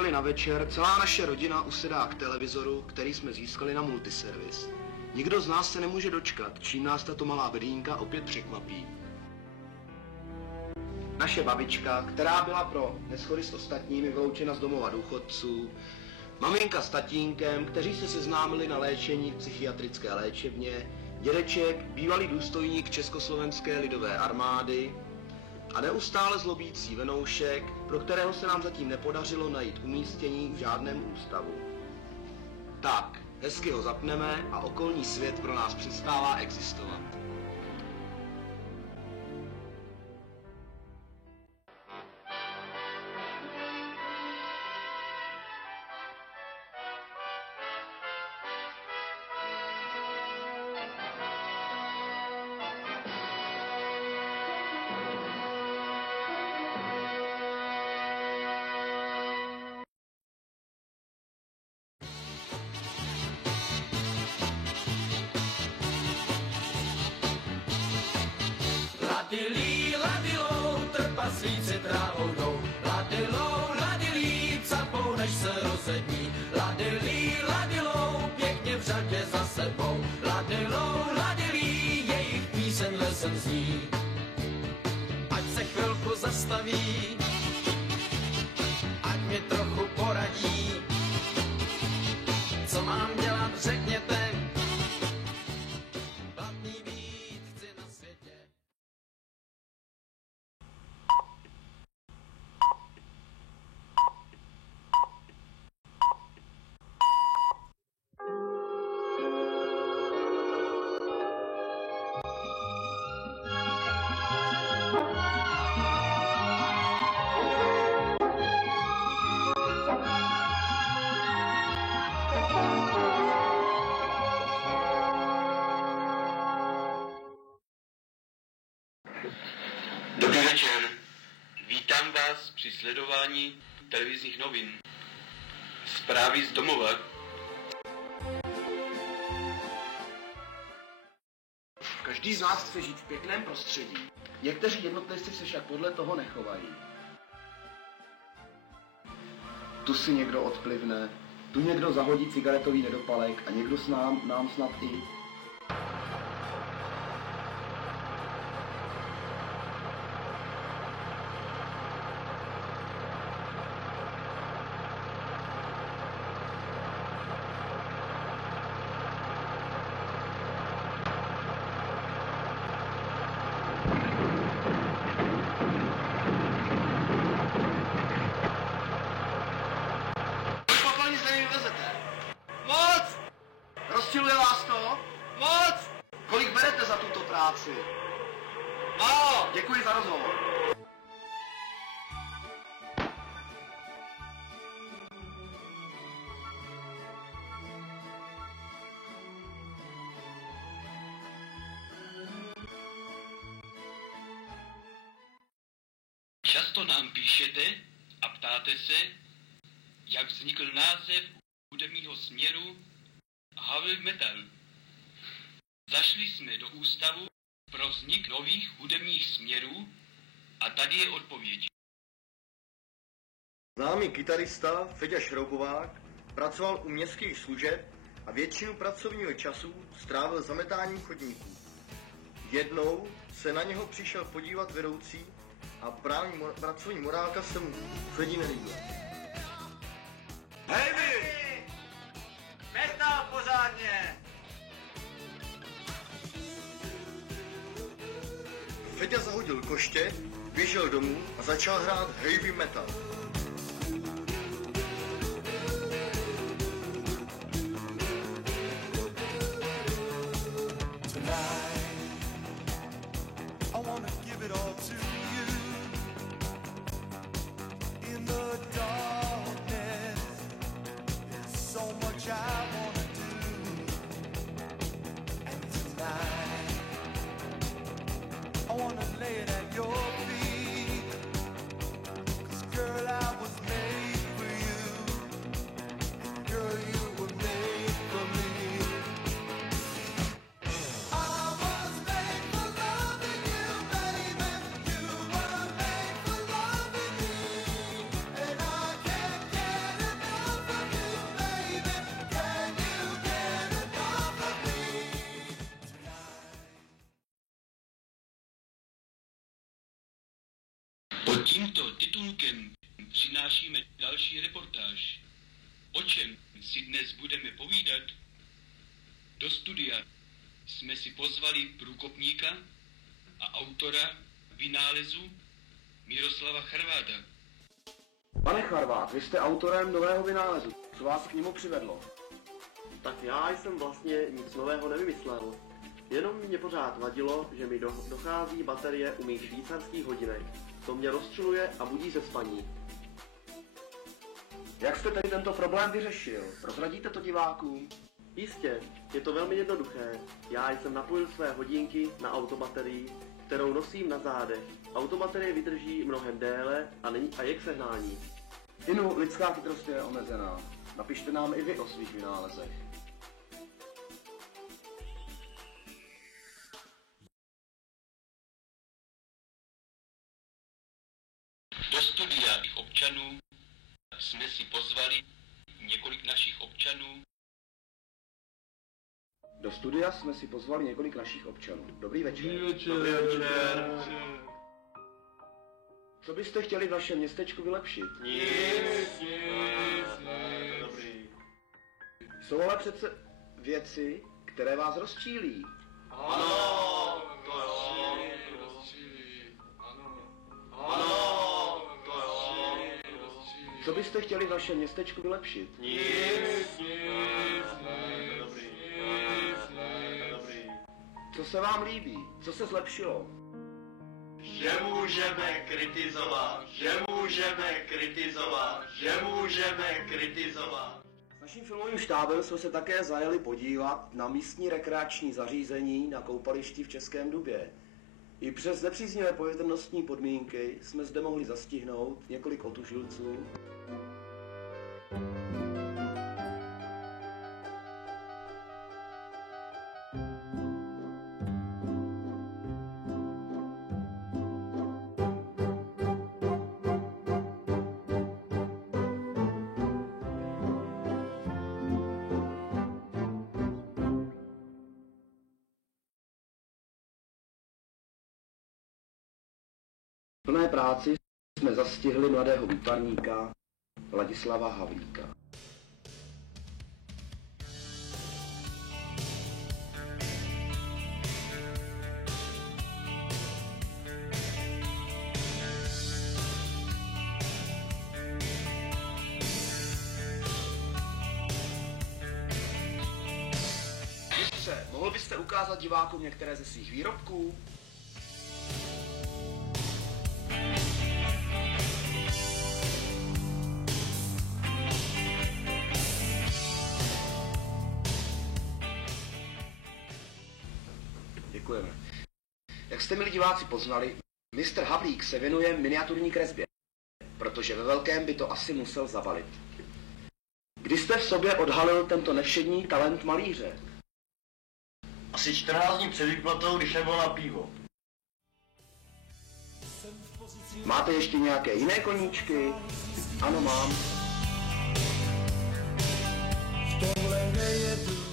neděli na večer celá naše rodina usedá k televizoru, který jsme získali na multiservis. Nikdo z nás se nemůže dočkat, čím nás tato malá bedínka opět překvapí. Naše babička, která byla pro neshody s ostatními vyloučena z domova důchodců, maminka s tatínkem, kteří se seznámili na léčení v psychiatrické léčebně, dědeček, bývalý důstojník Československé lidové armády a neustále zlobící venoušek, pro kterého se nám zatím nepodařilo najít umístění v žádném ústavu. Tak, hezky ho zapneme a okolní svět pro nás přestává existovat. Ladilí, ladilou, trpaslíci trávou jdou. Ladilou, ladilí, capou, než se rozední. Ladilí, ladilou, pěkně v řadě za sebou. Ladilou, ladilí, jejich píseň lesem zní. Ať se chvilku zastaví, ať mi trochu poradí. Co mám dělat, řekněte. Dobrý večer. Vítám vás při sledování televizních novin. Zprávy z domova. Každý z nás chce žít v pěkném prostředí. Někteří jednotlivci se však podle toho nechovají. Tu si někdo odplivne, tu někdo zahodí cigaretový nedopalek a někdo nám snad i. Moc! Rozčiluje vás to? Moc! Kolik berete za tuto práci? Málo! Děkuji za rozhovor. Často nám píšete a ptáte se, jak vznikl název hudebního směru heavy metal. Zašli jsme do ústavu pro vznik nových hudebních směrů a tady je odpověď. Známý kytarista Feďa Šroubovák pracoval u městských služeb a většinu pracovního času strávil zametáním chodníků. Jednou se na něho přišel podívat vedoucí a pracovní morálka se mu Fedi nelíbila. Hej vy! Metal pořádně! Feďa zahodil koště, běžel domů a začal hrát heavy metal. I wanna lay it at your feet, 'cause girl, I Pod tímto titulkem přinášíme další reportáž. O čem si dnes budeme povídat? Do studia jsme si pozvali průkopníka a autora vynálezu Miroslava Charváta. Pane Charvát, vy jste autorem nového vynálezu. Co vás k němu přivedlo? Tak já jsem vlastně nic nového nevymyslel. Jenom mě pořád vadilo, že mi dochází baterie u mých švýcarských hodinek. To mě rozčiluje a budí ze spaní. Jak jste tedy tento problém vyřešil? Prozradíte to divákům? Jistě, je to velmi jednoduché. Já jsem napojil své hodinky na autobaterii, kterou nosím na zádech. Autobaterie vydrží mnohem déle a je k sehnání. Inu, lidská chytrost je omezená. Napište nám i vy o svých vynálezech. Do studia občanů jsme si pozvali několik našich občanů. Dobrý večer. Dobrý večer. Co byste chtěli v našem městečku vylepšit? Nic. Jsou ale přece věci, které vás rozčílí. Ano, to jo. Co byste chtěli v našem městečku vylepšit? Nic. Co se vám líbí? Co se zlepšilo? Že můžeme kritizovat. S naším filmovým štábem jsme se také zajeli podívat na místní rekreační zařízení na koupališti v Českém Dubě. I přes nepříznivé povětrnostní podmínky jsme zde mohli zastihnout několik otužilců. V plné práci jsme zastihli mladého výtvarníka Ladislava Havlíka. Mistře, mohl byste ukázat divákům některé ze svých výrobků? Děkujeme. Jak jste, milí diváci, poznali, mistr Havlík se věnuje miniaturní kresbě, protože ve velkém by to asi musel zabalit. Kdy jste v sobě odhalil tento nevšední talent malíře? Asi 14 dní před výplatou, když nebyl na pivo. Máte ještě nějaké jiné koníčky? Ano, mám. Tohle nejedu